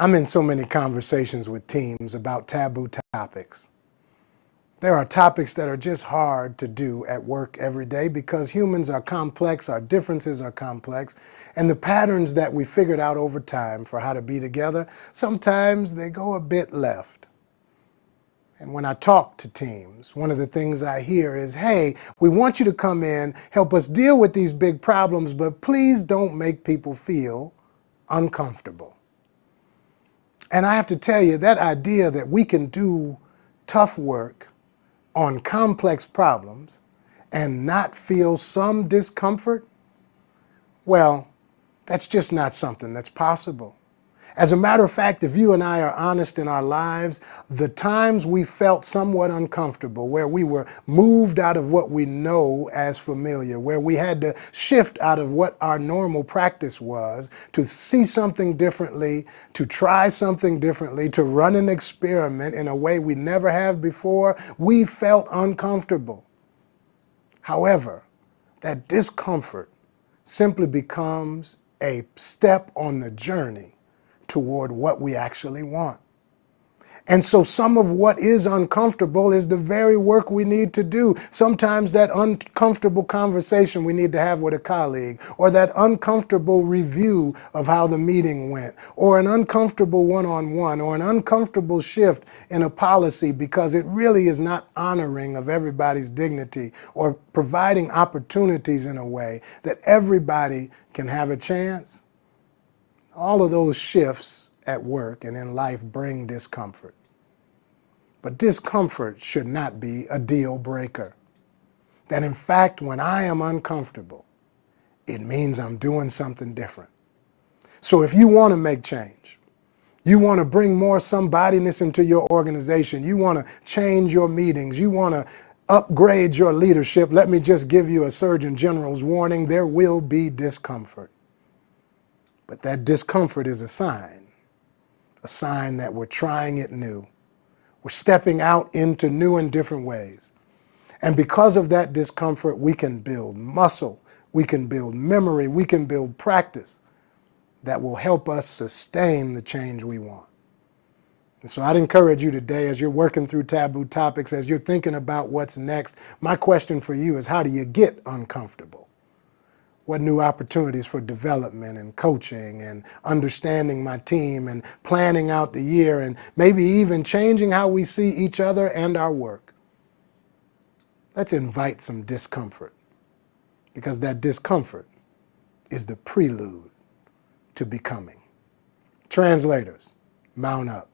I'm in so many conversations with teams about taboo topics. There are topics that are just hard to do at work every day because humans are complex, our differences are complex, and the patterns that we figured out over time for how to be together, sometimes they go a bit left. And when I talk to teams, one of the things I hear is, hey, we want you to come in, help us deal with these big problems, but please don't make people feel uncomfortable. And I have to tell you, that idea that we can do tough work on complex problems and not feel some discomfort, well, that's just not something that's possible. As a matter of fact, if you and I are honest in our lives, the times we felt somewhat uncomfortable, where we were moved out of what we know as familiar, where we had to shift out of what our normal practice was, to see something differently, to try something differently, to run an experiment in a way we never have before, we felt uncomfortable. However, that discomfort simply becomes a step on the journey toward what we actually want. And so some of what is uncomfortable is the very work we need to do. Sometimes that uncomfortable conversation we need to have with a colleague, or that uncomfortable review of how the meeting went, or an uncomfortable one-on-one, or an uncomfortable shift in a policy because it really is not honoring of everybody's dignity or providing opportunities in a way that everybody can have a chance. All of those shifts at work and in life bring discomfort. But discomfort should not be a deal breaker. That in fact, when I am uncomfortable, it means I'm doing something different. So if you want to make change, you want to bring more somebodyness into your organization, you want to change your meetings, you want to upgrade your leadership, let me just give you a Surgeon General's warning: there will be discomfort. But that discomfort is a sign that we're trying it new. We're stepping out into new and different ways. And because of that discomfort, we can build muscle, we can build memory, we can build practice that will help us sustain the change we want. And so I'd encourage you today, as you're working through taboo topics, as you're thinking about what's next, my question for you is, how do you get uncomfortable? What new opportunities for development and coaching and understanding my team and planning out the year and maybe even changing how we see each other and our work? Let's invite some discomfort, because that discomfort is the prelude to becoming. Translators, mount up.